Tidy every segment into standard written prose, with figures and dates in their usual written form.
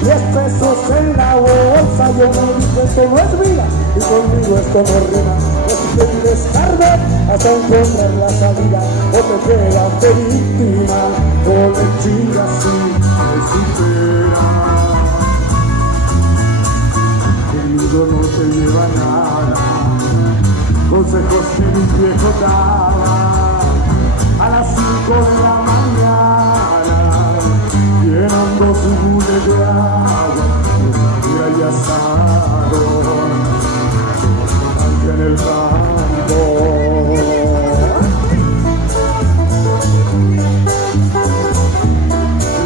10 pesos en la bolsa, yo me dije esto no es vida y conmigo esto no rima. Es que descargar hasta encontrar la salida o te quedas de víctima con mentiras y desesperas. Conmigo no te lleva nada, consejos que mi viejo daba a las 5 de la mañana, llenando su bule de agua, y asado en el campo.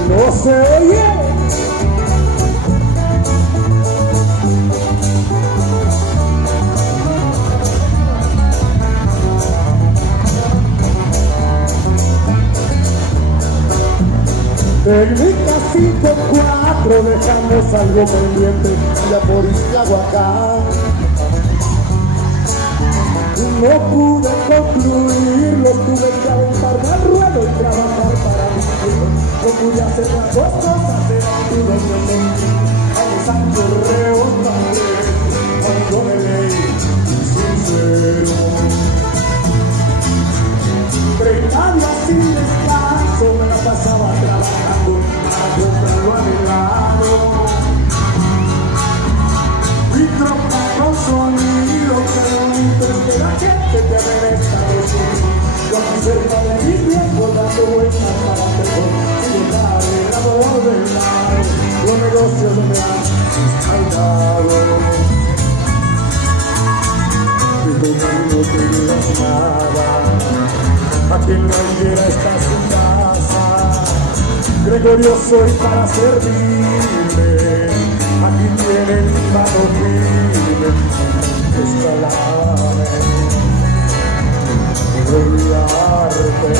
No se oye. En mi casito 4 dejamos algo pendiente ya por Iztahuacán. No pude concluirlo, tuve que aventarme al ruedo y trabajar para mi hijo. No pude hacer las dos cosas, era un a los años reos cuando de ley sincero. 30 días sin descanso me la pasaba trabajando a comprarlo a mi lado. Mi tropa con sonido, pero mientras que la gente te revesta de su yo aquí cerca de mis viejos dando vueltas para mejor. Si yo navegado del lado, los negocios me han escaldado. Y conmigo no te digas nada, a quien no quiera está sin casa. Gregorio soy para servirle, aquí tienen mi mano firme, escalame, no olvidarte.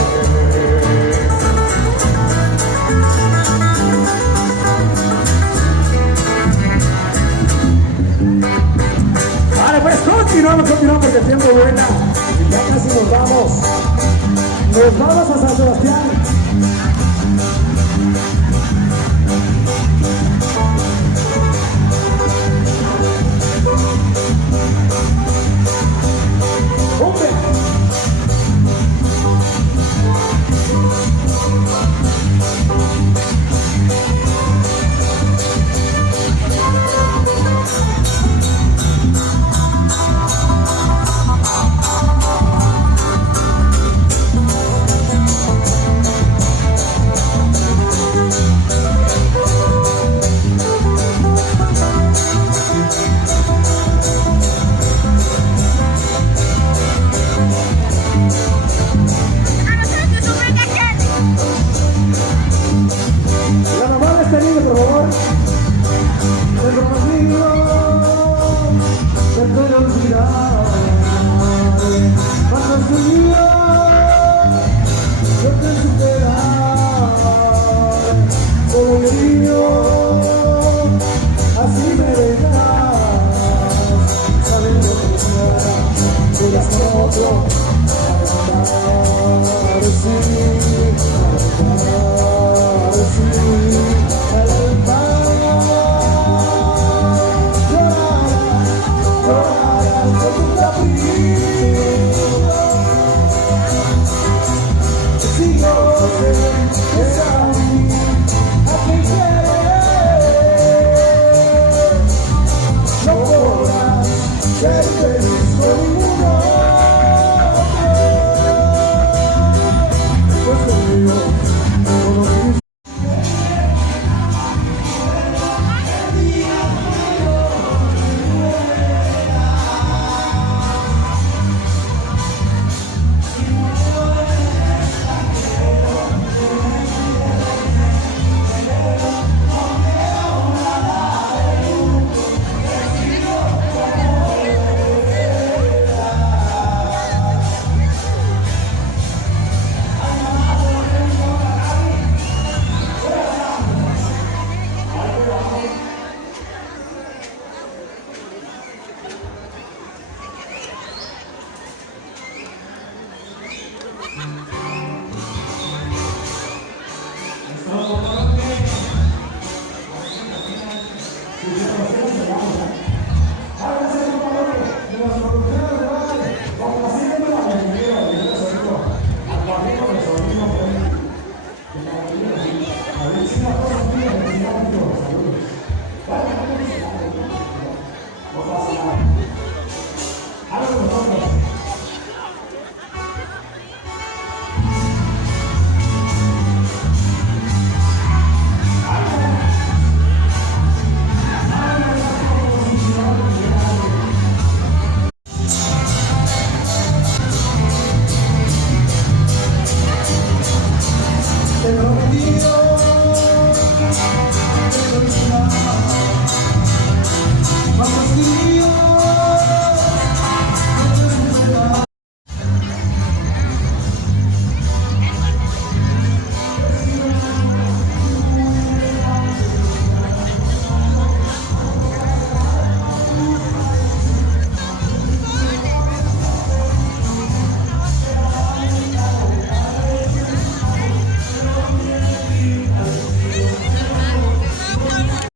Vale, pues continuamos porque el tiempo vuela y ya casi nos vamos. Nos vamos a San Sebastián. ¡Hombre! egoísta. Vamos, niños.